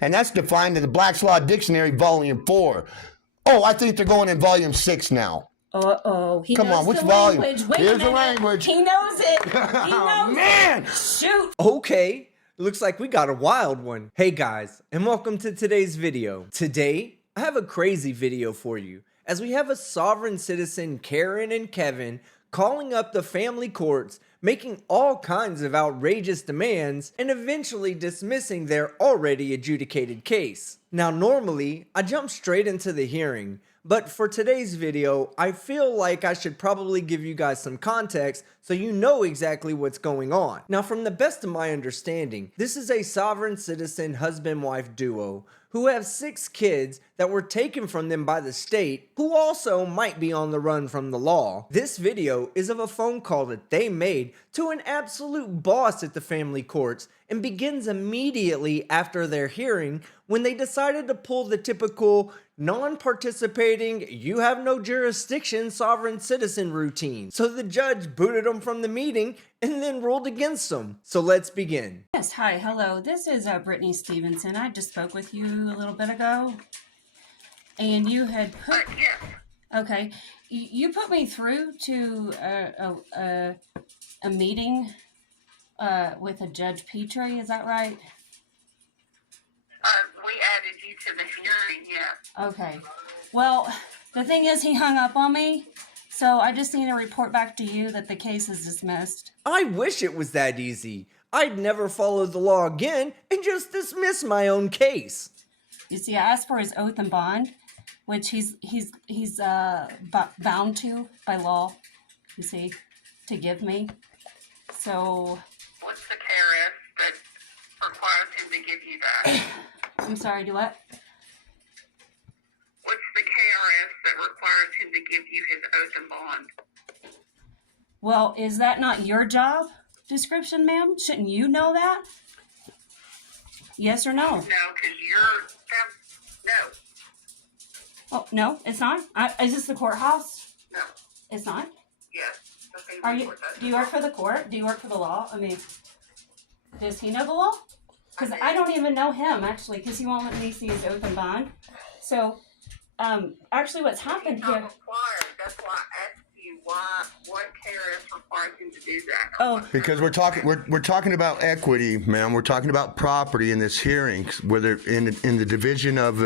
And that's defined in the Black's Law Dictionary, Volume 4. Oh, I think they're going in Volume 6 now. Uh-oh. Come on, which volume? Here's the language. He knows it. He knows Oh, man. it. Shoot. Okay, looks like we got a wild one. Hey guys, and welcome to today's video. Today, I have a crazy video for you, as we have a sovereign citizen, Karen and Kevin, calling up the family courts, making all kinds of outrageous demands, and eventually dismissing their already adjudicated case. Now normally, I jump straight into the hearing, but for today's video, I feel like I should probably give you guys some context so you know exactly what's going on. Now, from the best of my understanding, this is a sovereign citizen husband-wife duo who have 6 kids that were taken from them by the state, who also might be on the run from the law. This video is of a phone call that they made to an absolute boss at the family courts and begins immediately after their hearing when they decided to pull the typical non-participating, you have no jurisdiction sovereign citizen routine. So the judge booted them from the meeting and then ruled against them. So let's begin. Yes, hi, hello. This is Brittany Stevenson. I just spoke with you a little bit ago. And you had put... Okay. You put me through to a meeting with a Judge Petrie, is that right? We added you to the hearing, yeah. Okay. Well, the thing is, he hung up on me, so I just need to report back to you that the case is dismissed. I wish it was that easy. I'd never follow the law again and just dismiss my own case. You see, I asked for his oath and bond, which he's bound to by law, you see, to give me. So... What's the KRS that requires him to give you that? I'm sorry, do what? What's the KRS that requires him to give you his oath and bond? Well, is that not your job description, ma'am? Shouldn't you know that? Yes or no? No, because you're... No. Oh, no, it's not? Is this the courthouse? No. It's not? Yes. Are you? Do you work for the court? Do you work for the law? I mean, does he know the law? Because I don't even know him, actually, because he won't let me see his oath and bond. So, actually what's happened here... Required. That's why I asked you what KRS requires him to do that. Oh. Because we're talking about equity, ma'am. We're talking about property in this hearing, whether in the division of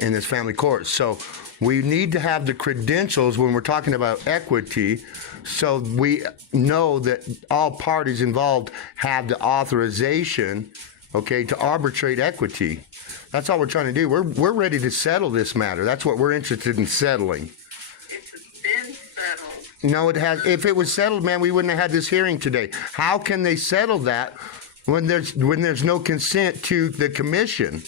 in this family court. So we need to have the credentials when we're talking about equity, so we know that all parties involved have the authorization, okay, to arbitrate equity. That's all we're trying to do. We're ready to settle this matter. That's what we're interested in settling. It's been settled. No, it has. If it was settled, man, we wouldn't have had this hearing today. How can they settle that when there's no consent to the commission?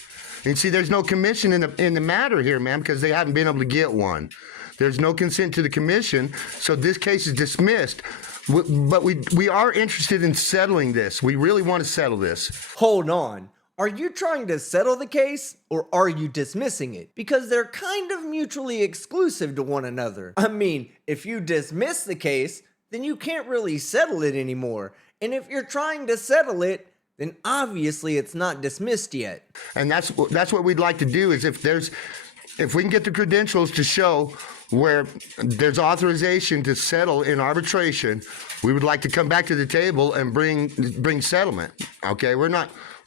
And see, there's no commission in the matter here, ma'am, because they haven't been able to get one. There's no consent to the commission, so this case is dismissed. But we are interested in settling this. We really want to settle this. Hold on. Are you trying to settle the case, or are you dismissing it? Because they're kind of mutually exclusive to one another. I mean, if you dismiss the case, then you can't really settle it anymore. And if you're trying to settle it, then obviously it's not dismissed yet. And that's what we'd like to do, is if we can get the credentials to show where there's authorization to settle in arbitration, we would like to come back to the table and bring settlement. Okay, we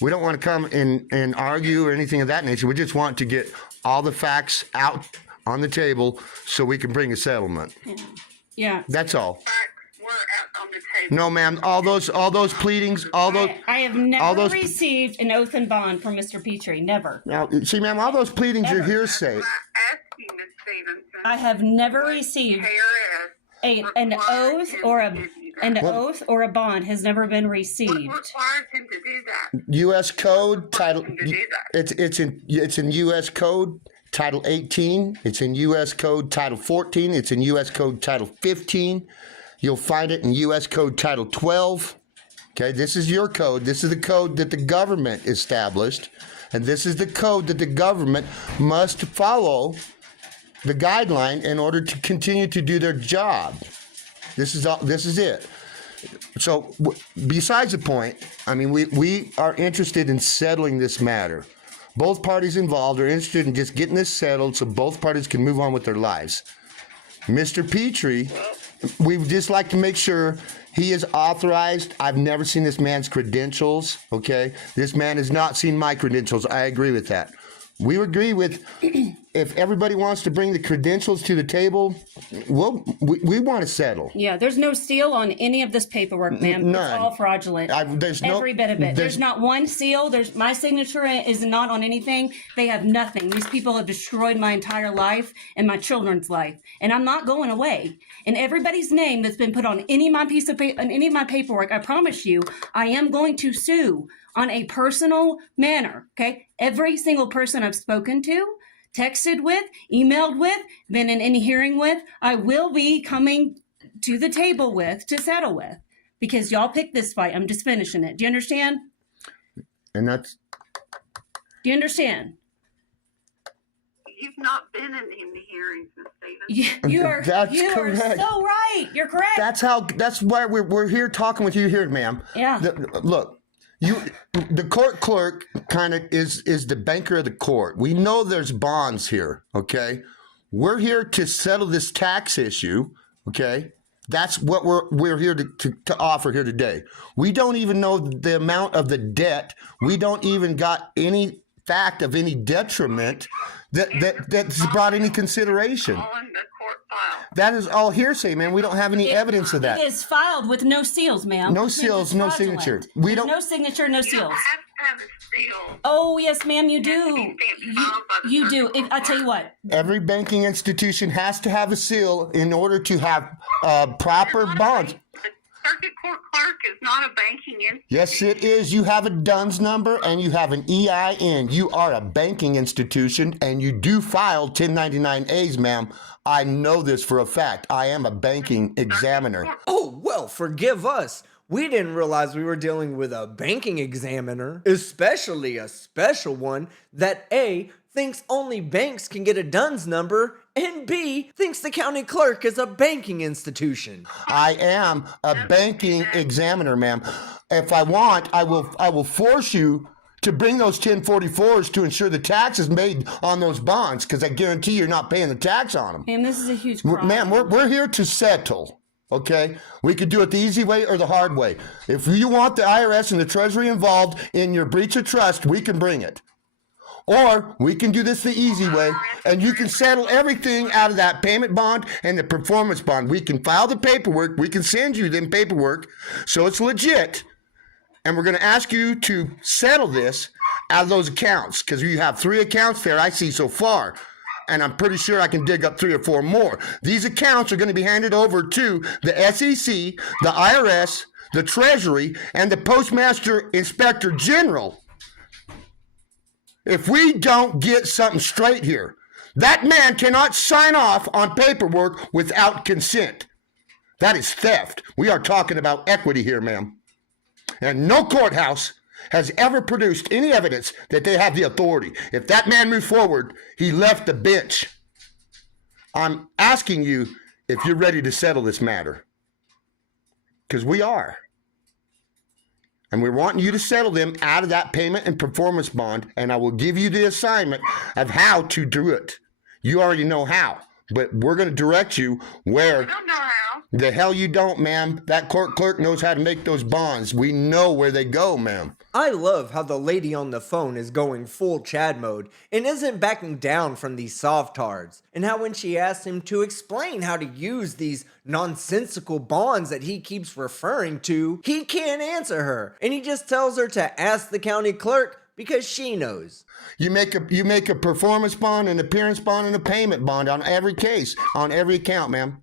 don't want to come and argue or anything of that nature. We just want to get all the facts out on the table so we can bring a settlement. Yeah. That's all. Facts were out on the table. No, ma'am. All those pleadings, all those. I have never received an oath and bond from Mr. Petrie. Never. Now, see, ma'am, all those pleadings are hearsay. I asked you, Ms. Stevenson. I have never received an oath or a bond has never been received. What requires him to do that? U.S. Code Title. To do that? It's in U.S. Code Title 18. It's in U.S. Code Title 14. It's in U.S. Code Title 15. You'll find it in U.S. Code Title 12. Okay, this is your code. This is the code that the government established, and this is the code that the government must follow the guideline in order to continue to do their job. This is it. So besides the point, I mean, we are interested in settling this matter. Both parties involved are interested in just getting this settled so both parties can move on with their lives. Mr. Petrie, we would just like to make sure he is authorized. I've never seen this man's credentials, okay? This man has not seen my credentials. I agree with that. We agree with if everybody wants to bring the credentials to the table, we want to settle. Yeah, there's no seal on any of this paperwork, ma'am. None. It's all fraudulent. There's no- Every bit of it. there's- There's not one seal. There's my signature is not on anything. They have nothing. These people have destroyed my entire life and my children's life, and I'm not going away. And everybody's name that's been put on any of my on any of my paperwork, I promise you, I am going to sue on a personal manner. Okay, every single person I've spoken to, texted with, emailed with, been in any hearing with, I will be coming to the table with to settle with, because y'all picked this fight. I'm just finishing it. Do you understand? And that's Do you understand? You've not been in any hearings, Ms. Stevens. You are. That's you correct. are so right. You're correct. that's why we're here talking with you here, ma'am. Yeah. Look, the court clerk kind of is the banker of the court. We know there's bonds here, okay? We're here to settle this tax issue, okay? That's what we're here to offer here today. We don't even know the amount of the debt. We don't even got any fact of any detriment that's brought any consideration. All in the court file. That is all hearsay, man. We don't have any evidence of that. It is filed with no seals, ma'am. No Which means seals, it's no fraudulent. signature. We There's don't- no signature, no You seals. don't have to have a seal. Oh yes, ma'am, you It has to do. be stamped filed by the You do. circuit I tell you what. Every banking institution has to have a seal in order to have proper bonds. The circuit court clerk is not a banking institution. Yes, it is. You have a DUNS number and you have an EIN. You are a banking institution and you do file 1099As, ma'am. I know this for a fact. I am a banking examiner. Oh, well, forgive us. We didn't realize we were dealing with a banking examiner, especially a special one that A, thinks only banks can get a DUNS number, and B, thinks the county clerk is a banking institution. I am a banking examiner, ma'am. If I want, I will force you to bring those 1044s to ensure the tax is made on those bonds, because I guarantee you're not paying the tax on them. Ma'am, this is a huge problem. Ma'am, we're here to settle, okay? We could do it the easy way or the hard way. If you want the IRS and the Treasury involved in your breach of trust, we can bring it. Or we can do this the easy way, and you can settle everything out of that payment bond and the performance bond. We can file the paperwork. We can send you them paperwork so it's legit. And we're going to ask you to settle this out of those accounts, because you have 3 accounts there I see so far. And I'm pretty sure I can dig up 3 or 4 more. These accounts are going to be handed over to the SEC, the IRS, the Treasury, and the Postmaster Inspector General. If we don't get something straight here, that man cannot sign off on paperwork without consent. That is theft. We are talking about equity here, ma'am. And no courthouse has ever produced any evidence that they have the authority. If that man moved forward, he left the bench. I'm asking you if you're ready to settle this matter. Because we are. And we're wanting you to settle them out of that payment and performance bond, and I will give you the assignment of how to do it. You already know how, but we're going to direct you where. I don't know how. The hell you don't, ma'am. That court clerk knows how to make those bonds. We know where they go, ma'am. I love how the lady on the phone is going full Chad mode and isn't backing down from these softards, and how when she asks him to explain how to use these nonsensical bonds that he keeps referring to, he can't answer her, and he just tells her to ask the county clerk because she knows. You make a performance bond, an appearance bond, and a payment bond on every case, on every account, ma'am.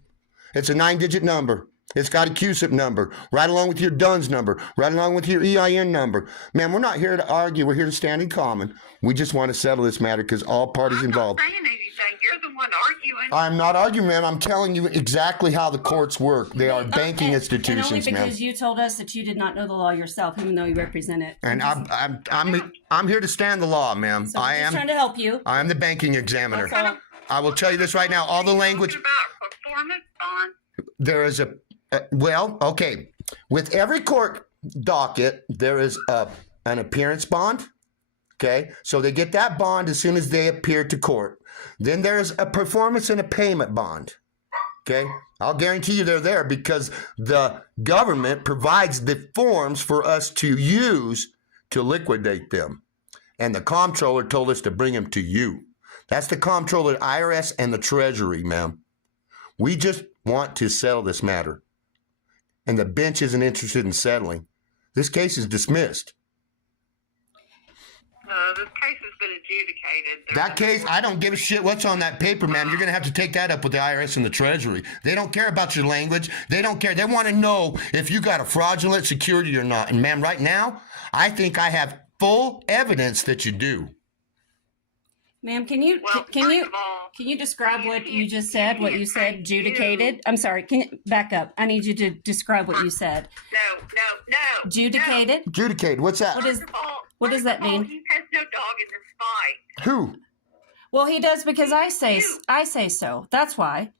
It's a 9-digit number. It's got a CUSIP number, right along with your DUNS number, right along with your EIN number. Ma'am, we're not here to argue. We're here to stand in common. We just want to settle this matter because all parties involved. I'm not saying anything. You're the one arguing. I'm not arguing, ma'am. I'm telling you exactly how the courts work. They are banking And institutions, only ma'am. because you told us that you did not know the law yourself, even though you represent it. And I'm here to stand the law, ma'am. So we're just trying to help you. I am the banking examiner. That's all. I will tell you this right now. All the language. Talking about performance bond. There is okay. With every court docket, there is an appearance bond, Okay, so they get that bond as soon as they appear to court. Then there's a performance and a payment bond. Okay, I'll guarantee you they're there because the government provides the forms for us to use to liquidate them. And the comptroller told us to bring them to you. That's the comptroller, IRS, and the Treasury, ma'am. We just want to settle this matter. And the bench isn't interested in settling. This case is dismissed. This case has been adjudicated. That case, I don't give a shit what's on that paper, ma'am. You're going to have to take that up with the IRS and the Treasury. They don't care about your language. They don't care. They want to know if you got a fraudulent security or not. And ma'am, right now, I think I have full evidence that you do. Ma'am, can you Well, can first you of all, can you describe what you just said? What you said, adjudicated? I'm sorry. Can you back up? I need you to describe what you said. No. Adjudicated. Adjudicated. What's that? What is? First of all, What does that mean? He has no dog in this fight. Who? Well, he does because I say so. That's why,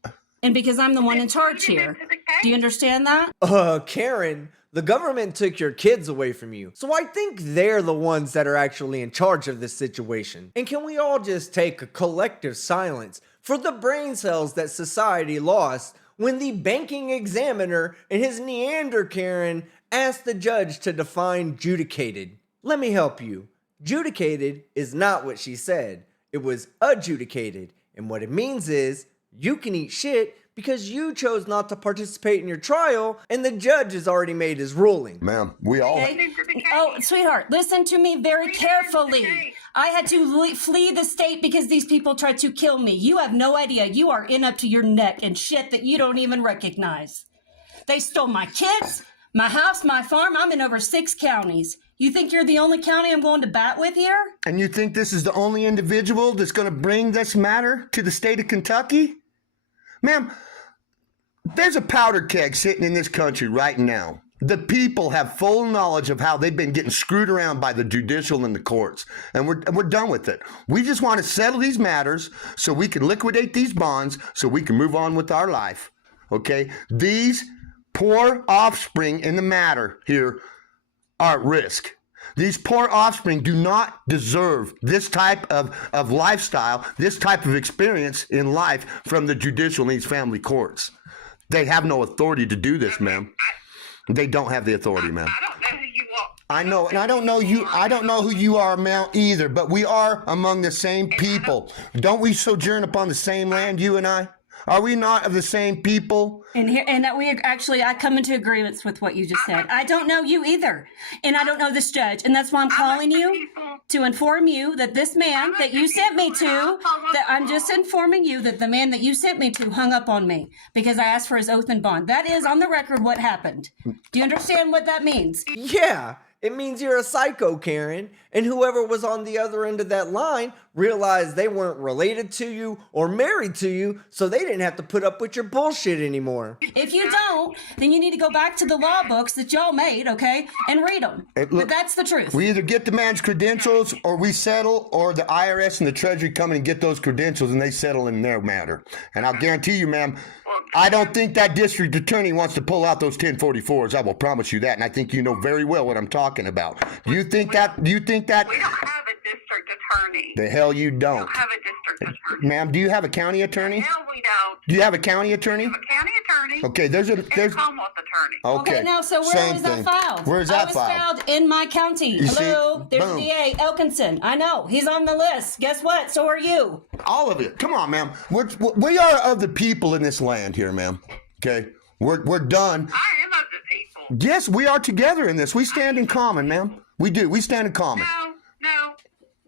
and because I'm the one in charge here. Do you understand that? Karen, the government took your kids away from you. So I think they're the ones that are actually in charge of this situation. And can we all just take a collective silence for the brain cells that society lost when the banking examiner and his Neander Karen asked the judge to define judicated? Let me help you. Judicated is not what she said. It was adjudicated. And what it means is you can eat shit because you chose not to participate in your trial and the judge has already made his ruling. Ma'am, we all... Okay. Oh, sweetheart, listen to me very carefully. I had to flee the state because these people tried to kill me. You have no idea. You are in up to your neck in shit that you don't even recognize. They stole my kids, my house, my farm. I'm in over 6 counties. You think you're the only county I'm going to bat with here? And you think this is the only individual that's going to bring this matter to the state of Kentucky? Ma'am, there's a powder keg sitting in this country right now. The people have full knowledge of how they've been getting screwed around by the judicial and the courts. And we're done with it. We just want to settle these matters so we can liquidate these bonds so we can move on with our life. Okay? These poor offspring in the matter here are at risk. These poor offspring do not deserve this type of lifestyle, this type of experience in life from the judicial and these family courts. They have no authority to do this, ma'am. They don't have the authority, ma'am. I don't know who you are. I know, and I don't know you. I don't know who you are, ma'am, either. But we are among the same people. Don't we sojourn upon the same land, you and I? Are we not of the same people? And that we actually, I come into agreements with what you just said. I don't know you either, and I don't know this judge, and that's why I'm calling you to inform you that this man that you sent me to, that I'm just informing you that the man that you sent me to hung up on me because I asked for his oath and bond. That is on the record what happened. Do you understand what that means? Yeah, it means you're a psycho, Karen. And whoever was on the other end of that line realized they weren't related to you or married to you, so they didn't have to put up with your bullshit anymore. If you don't, then you need to go back to the law books that y'all made, okay, and read them. Look, But that's the truth. We either get the man's credentials or we settle, or the IRS and the Treasury come in and get those credentials and they settle in their matter. And I'll guarantee you, ma'am, I don't think that district attorney wants to pull out those 1044s. I will promise you that. And I think you know very well what I'm talking about. Do you think that? We don't have a district attorney. The hell you We don't. don't have a district attorney. Ma'am, do you have a county attorney? Hell, we don't. Do you have a county attorney? We have a county attorney Okay, there's and a Commonwealth attorney. okay. Okay, now, so where Same was that thing. filed? Where's that I was filed? filed in my county. You Hello, see? there's Boom. DA Elkinson. I know, he's on the list. Guess what? So are you. All of it. Come on, ma'am. We are of the people in this land here, ma'am. Okay? We're done. I am of the people. Yes, we are together in this. We stand in common, ma'am. We do. We stand in common. No.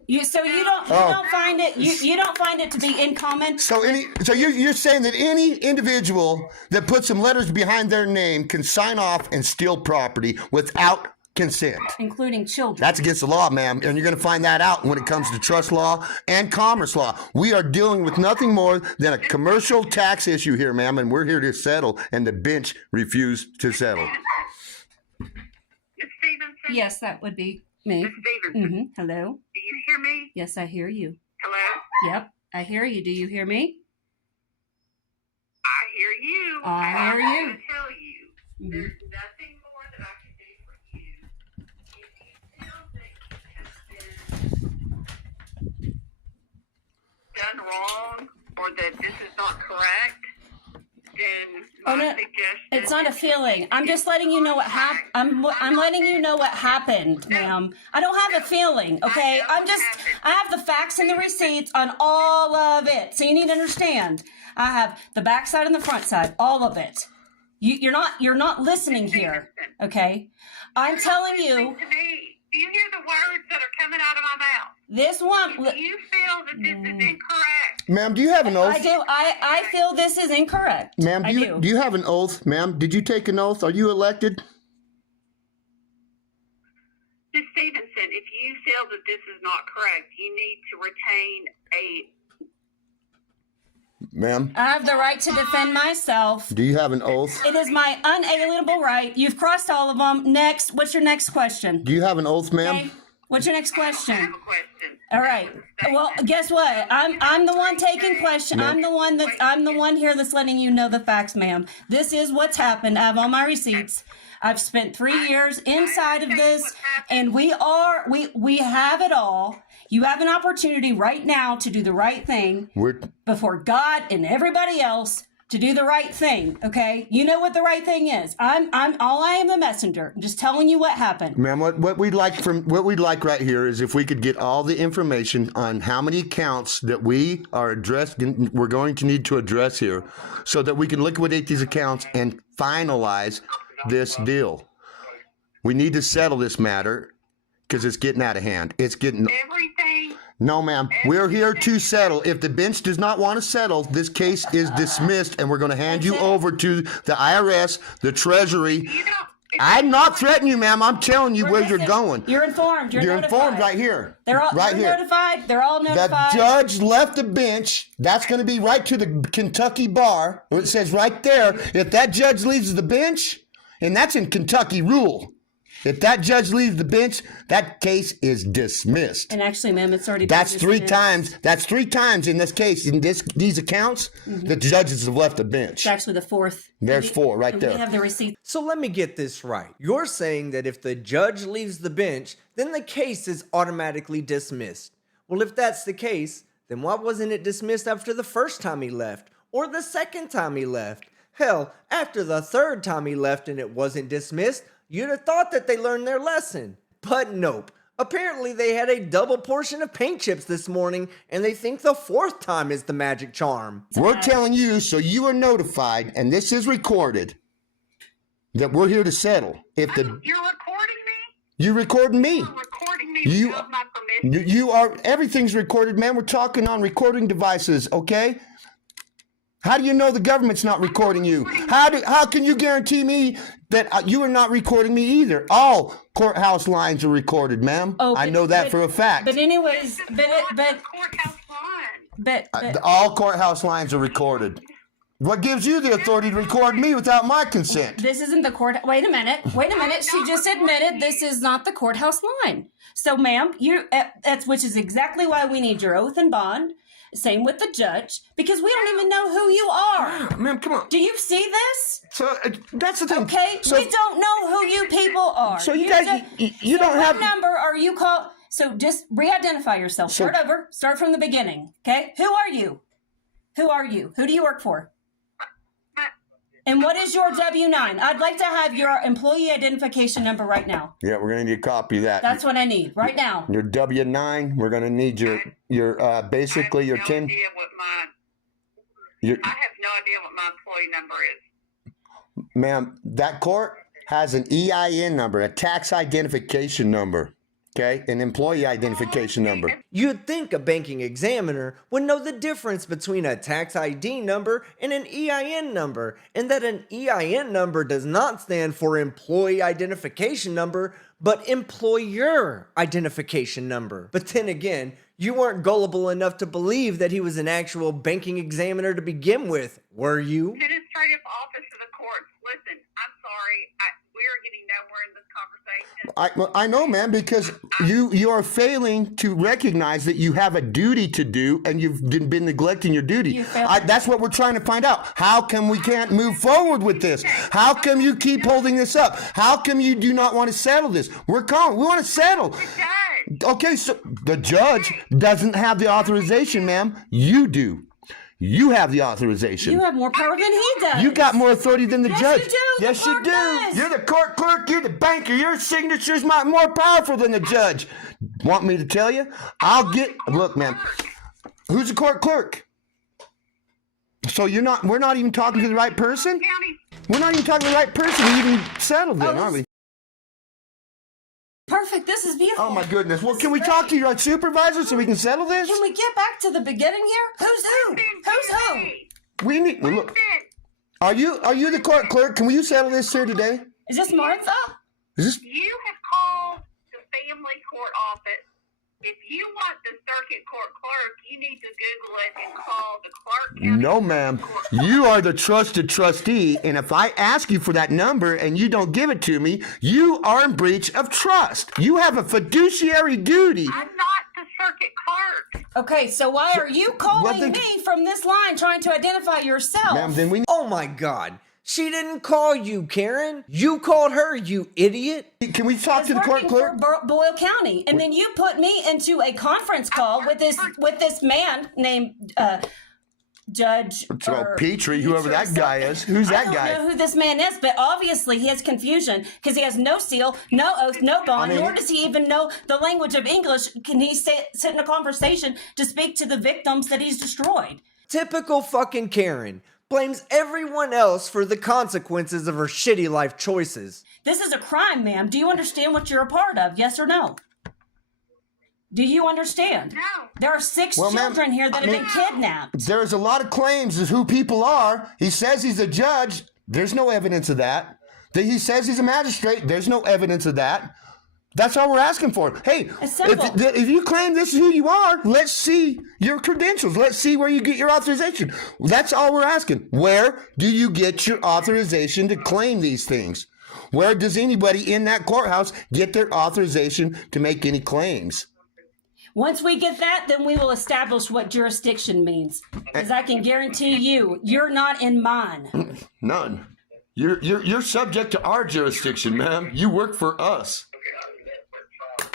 You don't find it you don't find it to be in common. So you're saying that any individual that puts some letters behind their name can sign off and steal property without consent. Including children. That's against the law, ma'am, and you're going to find that out when it comes to trust law and commerce law. We are dealing with nothing more than a commercial tax issue here, ma'am, and we're here to settle, and the bench refused to settle. Miss Stevenson? Yes, that would be me. Miss Stevenson, Hello? do you hear me? Yes, I hear you. Hello? Yep, I hear you. Do you hear me? I hear you. I hear I'm you. going to tell you, there's nothing more that I can do for you. If you still think you have been wrong or that this is not correct, then my no, suggestion it's not a is feeling. I'm just letting you know what happened. I'm letting you know what happened, ma'am. I don't have a feeling, okay? I have the facts and the receipts on all of it. So you need to understand. I have the back side and the front side, all of it. You're not listening here, okay? I'm telling you. to me. Do you hear the words that are coming out of my mouth? This one. Do you feel that this is incorrect? Ma'am, do you have an oath? I do. I feel this is incorrect. Ma'am, I do. do you have an oath, ma'am? Did you take an oath? Are you elected? Ms. Stevenson, if you feel that this is not correct, you need to retain a... Ma'am, I have the right to defend myself. do you have an oath? It is my unalienable right. You've crossed all of them. Next, what's your next question? Do you have an oath, ma'am? Okay. What's your next I have question? a question. All right. Well, guess what? I'm the one taking question. I'm the one here that's letting you know the facts, ma'am. This is what's happened. I have all my receipts. I've spent 3 years inside of this, and we have it all. You have an opportunity right now to do the right thing before God and everybody else, to do the right thing, okay? You know what the right thing is. I am the messenger. I'm just telling you what happened. Ma'am, what we'd like right here is if we could get all the information on how many accounts that we're going to need to address here, so that we can liquidate these accounts and finalize this deal. We need to settle this matter because it's getting out of hand. It's getting... Everything... No, ma'am. We're here to settle. If the bench does not want to settle, this case is dismissed, and we're going to hand you over to the IRS, the Treasury. You know, I'm not threatening you, ma'am. I'm telling you where you're Listen, going. You're informed. You're notified. informed right here. They're all right here. notified. They're all The notified. judge left the bench. That's going to be right to the Kentucky bar. It says right there, if that judge leaves the bench, and that's in Kentucky rule. If that judge leaves the bench, that case is dismissed. And actually, ma'am, it's already That's been three dismissed. times. That's 3 times in this case. In these accounts, the judges have left the bench. It's actually the fourth. There's 4 right And there. We have the receipt. So let me get this right. You're saying that if the judge leaves the bench, then the case is automatically dismissed. Well, if that's the case, then why wasn't it dismissed after the first time he left? Or the second time he left? Hell, after the third time he left and it wasn't dismissed, you'd have thought that they learned their lesson. But nope. Apparently they had a double portion of paint chips this morning and they think the 4th time is the magic charm. We're telling you, so you are notified, and this is recorded, that we're here to settle. If the you're recording me? you recording me, You're recording me You- without my permission? you are everything's recorded, man. We're talking on recording devices, okay? How do you know the government's not recording you? How can you guarantee me that you are not recording me either? All courthouse lines are recorded, ma'am. Oh, I but- know that but- for a fact. But anyways, This is but not the courthouse line. All courthouse lines are recorded. What gives you the authority to record me without my consent? this isn't the court. Wait a minute. She just admitted this is not the courthouse line. So, ma'am, which is exactly why we need your oath and bond. Same with the judge, because we don't even know who you are. Ma'am, come on. Do you see this? So that's the thing. Okay, So, we don't know who you people are. So you guys, you don't what have. number are you called? So just re-identify yourself. Start over. Start from the beginning. Okay. Who are you? Who are you? Who do you work for? And what is your W-9? I'd like to have your employee identification number right now. Yeah, we're gonna need a copy of that. That's what I need right now. Your W-9. We're gonna need your basically your 10. I Your, have no idea what my employee number is. ma'am, that court has an EIN number, a tax identification number. Okay, an employee identification number. You'd think a banking examiner would know the difference between a tax ID number and an EIN number, and that an EIN number does not stand for employee identification number, but employer identification number. But then again, you weren't gullible enough to believe that he was an actual banking examiner to begin with, were you? Administrative Office of the Courts. Listen, I'm sorry. We're getting nowhere in this conversation. I know, man, because you are failing to recognize that you have a duty to do, and you've been neglecting your duty. That's what we're trying to find out. How come we can't move forward with this? How come you keep holding this up? How come you do not want to settle this? We're calling. We want to settle. Judge, Okay, so the judge doesn't have the authorization, ma'am. You do. You have the authorization. You have more power than he does. You got more authority than the Yes, judge. you do. Yes, The you court do. does. You're the court clerk. You're the banker. Your signature's more powerful than the judge. Want me to tell you? Look, ma'am. Who's the court clerk? So we're not even talking to the right person? We're not even talking to the right person to even settle then, are we? Perfect. This is beautiful. Oh my goodness. Well, This can is we great. talk to your supervisor so we can settle this? Can we get back to the beginning here? Who's who? Who's who? We need look. Are you the court clerk? Can you settle this here today? Is this Martha? Is this You have called the family court office. If you want the circuit court clerk, you need to Google it and call the Clark County. No, ma'am. Court. You are the trusted trustee, and if I ask you for that number and you don't give it to me, you are in breach of trust. You have a fiduciary duty. I'm not the circuit clerk. Okay, so why are you calling then- me from this line trying to identify yourself? Ma'am, then we Oh my God. She didn't call you, Karen. You called her, you idiot. can we talk to the court working clerk? for Boyle County, and then you put me into a conference call with this man named Judge Petrie, whoever that guy is. Who's that guy? I don't know who this man is, but obviously he has confusion because he has no seal, no oath, no bond, nor does he even know the language of English. Can he sit in a conversation to speak to the victims that he's destroyed? Typical fucking Karen. Blames everyone else for the consequences of her shitty life choices. This is a crime, ma'am. Do you understand what you're a part of? Yes or no? Do you understand? No. There are 6 Well, ma'am, children here that have been kidnapped. There's a lot of claims as who people are. He says he's a judge. There's no evidence of that. He says he's a magistrate. There's no evidence of that. That's all we're asking for. Hey, It's simple. if you claim this is who you are, let's see your credentials. Let's see where you get your authorization. That's all we're asking. Where do you get your authorization to claim these things? Where does anybody in that courthouse get their authorization to make any claims? Once we get that, then we will establish what jurisdiction means. Because I can guarantee you, you're not in mine. None. You're subject to our jurisdiction, ma'am. You work for us.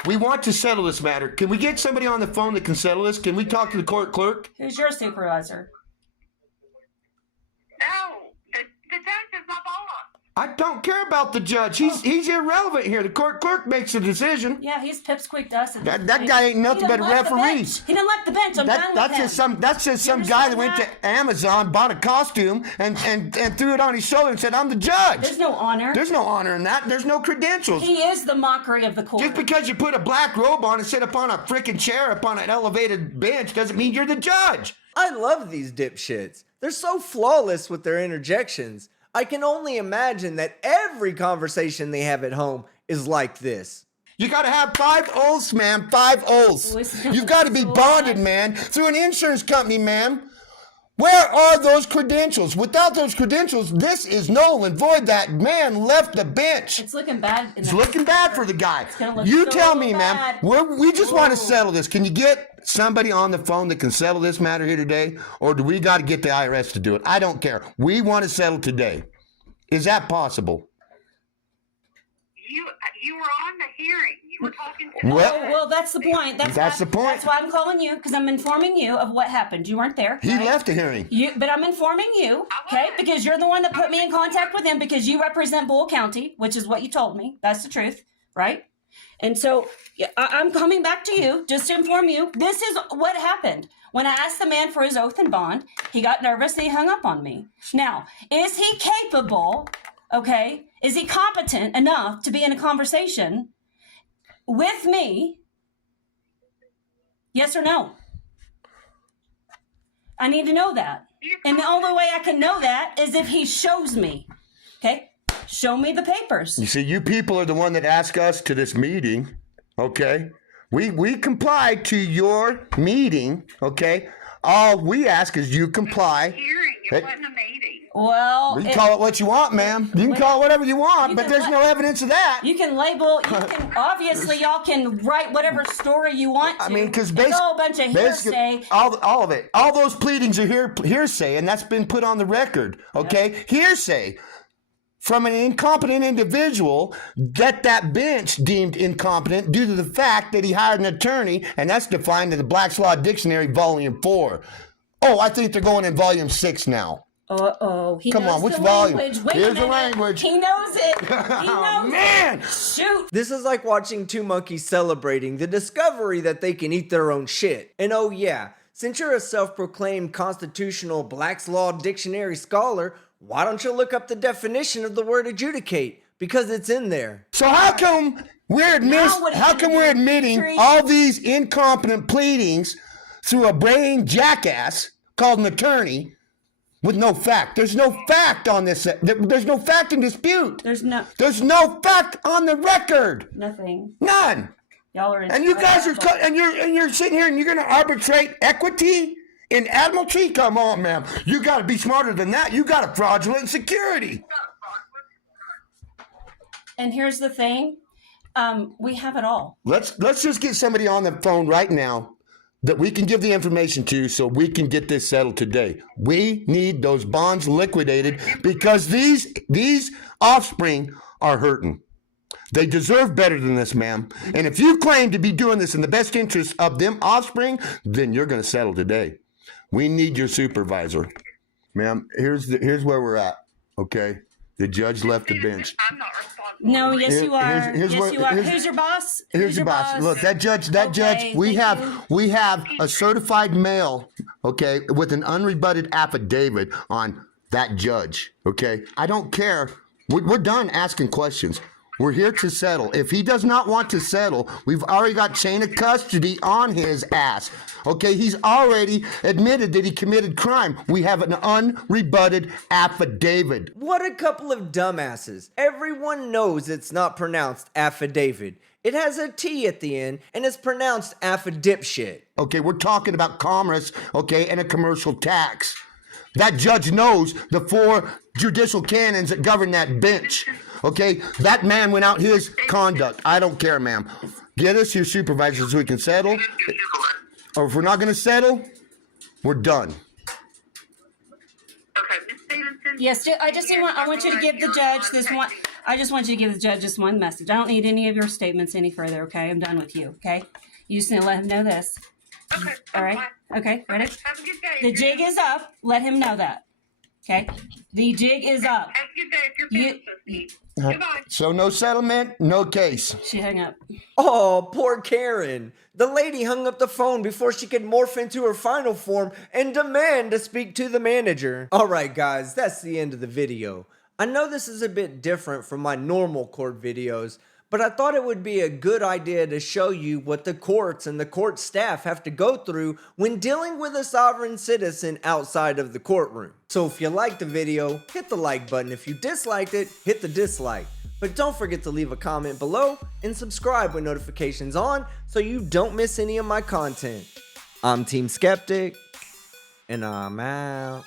We want to settle this matter. Can we get somebody on the phone that can settle this? Can we talk to the court clerk? Who's your supervisor? No, the judge is my boss. I don't care about the judge. He's irrelevant here. The court clerk makes the decision. Yeah, he's pipsqueaked us. At That this point. guy ain't nothing He done but a left the referee. bench. He done left the bench. I'm done with That's just some guy that went to Amazon, bought a costume, and threw it on his shoulder and said, "I'm the judge." There's no honor. There's no honor in that. There's no credentials. He is the mockery of the court. Just because you put a black robe on and sit up on a freaking chair up on an elevated bench doesn't mean you're the judge. I love these dipshits. They're so flawless with their interjections. I can only imagine that every conversation they have at home is like this. You got to have 5 oaths, ma'am. 5 oaths. You've got to be bonded, man, through an insurance company, ma'am. Where are those credentials? Without those credentials, this is null and void. That man left the bench. It's looking bad. It's looking bad for the guy. gonna look You so tell me, bad. ma'am. We just want to settle this. Can you get somebody on the phone that can settle this matter here today? Or do we got to get the IRS to do it? I don't care. We want to settle today. Is that possible? You were on the hearing. You were talking to the Well, that's the point. That's the point. That's why I'm calling you, because I'm informing you of what happened. You weren't there. He right? left the hearing. But I'm informing you, okay? Because you're the one that put me in contact with him because you represent Bull County, which is what you told me. That's the truth, right? And so I'm coming back to you just to inform you. This is what happened. When I asked the man for his oath and bond, he got nervous and he hung up on me. Now, is he capable, okay? Is he competent enough to be in a conversation with me? Yes or no? I need to know that. And the only way I can know that is if he shows me. Okay? Show me the papers. You see, you people are the one that asked us to this meeting, okay? We comply to your meeting, okay? All we ask is you comply. hearing. It wasn't a meeting. Well, You can call it what you want, ma'am. You can call it whatever you want, You but can there's no evidence of that. you can label, obviously y'all can write whatever story you want to. I mean, because it's all a bunch of hearsay. all of it, all those pleadings are hearsay, and that's been put on the record. Okay, hearsay from an incompetent individual that bench deemed incompetent due to the fact that he hired an attorney, and that's defined in the Black's Law Dictionary, Volume 4. Oh, I think they're going in Volume 6 now. Uh-oh. He Come knows on, which the volume? language. Wait a Here's the minute. language. He knows it. He knows Oh, man. it. Shoot. This is like watching two monkeys celebrating the discovery that they can eat their own shit. And oh yeah, since you're a self-proclaimed constitutional Black's Law Dictionary scholar, why don't you look up the definition of the word adjudicate? Because it's in there. So how come we're Now what are you gonna do? admitting Treat- all these incompetent pleadings through a brain jackass called an attorney with no fact? There's no fact on this. There's no fact in dispute. There's no fact on the record. nothing. None. Y'all are in. And you guys are you're sitting here and you're going to arbitrate equity in admiralty? Come on, ma'am. You got to be smarter than that. You got a fraudulent security. And here's the thing. We have it all. Let's just get somebody on the phone right now that we can give the information to so we can get this settled today. We need those bonds liquidated because these offspring are hurting. They deserve better than this, ma'am. And if you claim to be doing this in the best interest of them offspring, then you're going to settle today. We need your supervisor. Ma'am, here's where we're at, okay? The judge left the bench. I'm not responsible. No, yes you are. Here's Yes what- you are. here's- Who's your boss? Here's Who's your boss. Look, that judge, Okay, we thank we have a certified male, okay, with an unrebutted affidavit on that judge, okay? I don't care. We're done asking questions. We're here to settle. If he does not want to settle, we've already got chain of custody on his ass. Okay, he's already admitted that he committed crime. We have an unrebutted affidavit. What a couple of dumbasses. Everyone knows it's not pronounced affidavit. It has a T at the end and it's pronounced affidipshit. Okay, we're talking about commerce, okay, and a commercial tax. That judge knows the 4 judicial canons that govern that bench. Okay, that man went out his conduct. I don't care, ma'am. Get us your supervisor so we can settle. Or if we're not going to settle, we're done. Okay, Miss Stevenson. Yes, I want you to give the judge this one. I just want you to give the judge this one message. I don't need any of your statements any further, okay? I'm done with you, okay? You just need to let him know this. Okay. All right? Okay, ready? Have a good day. The jig is up. Let him know that. Okay? The jig is up. Have a good day if you're feeling so sweet. Goodbye. So no settlement, no case. She hung up. Oh, poor Karen. The lady hung up the phone before she could morph into her final form and demand to speak to the manager. Alright guys, that's the end of the video. I know this is a bit different from my normal court videos, but I thought it would be a good idea to show you what the courts and the court staff have to go through when dealing with a sovereign citizen outside of the courtroom. So if you liked the video, hit the like button. If you disliked it, hit the dislike. But don't forget to leave a comment below and subscribe with notifications on so you don't miss any of my content. I'm Team Skeptic, and I'm out.